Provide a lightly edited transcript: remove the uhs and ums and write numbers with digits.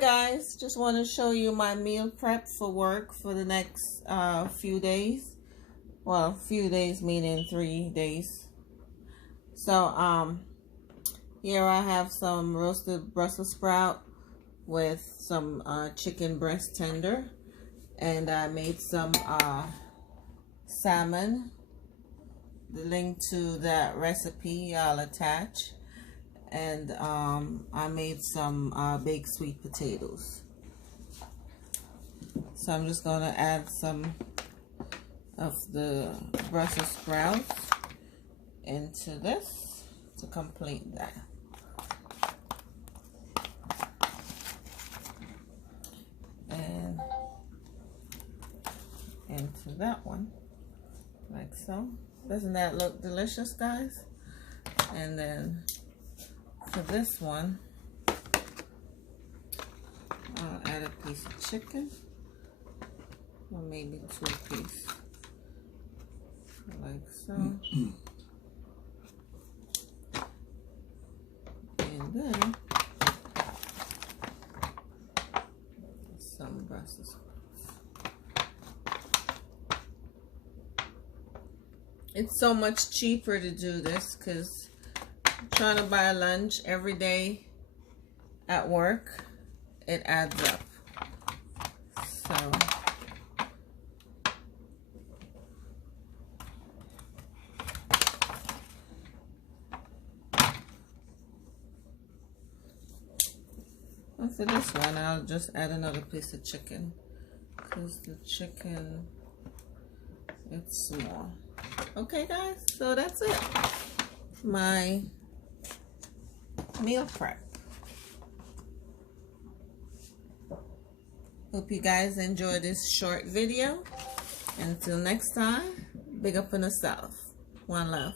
Guys, just want to show you my meal prep for work for the next few days. Well, few days meaning 3 days. So here I have some roasted Brussels sprout with some chicken breast tender, and I made some salmon. The link to that recipe I'll attach. And I made some baked sweet potatoes. So I'm just going to add some of the Brussels sprouts into this to complete that. And into that one, like so. Doesn't that look delicious, guys? And then for this one, I'll add a piece of chicken, or maybe 2 pieces, like so. And then some Brussels sprouts. It's so much cheaper to do this because trying to buy lunch every day at work, it adds up. So and for this one, I'll just add another piece of chicken because the chicken, it's small. Okay, guys, so that's it. My meal prep. Hope you guys enjoyed this short video. Until next time, big up on yourself. One love.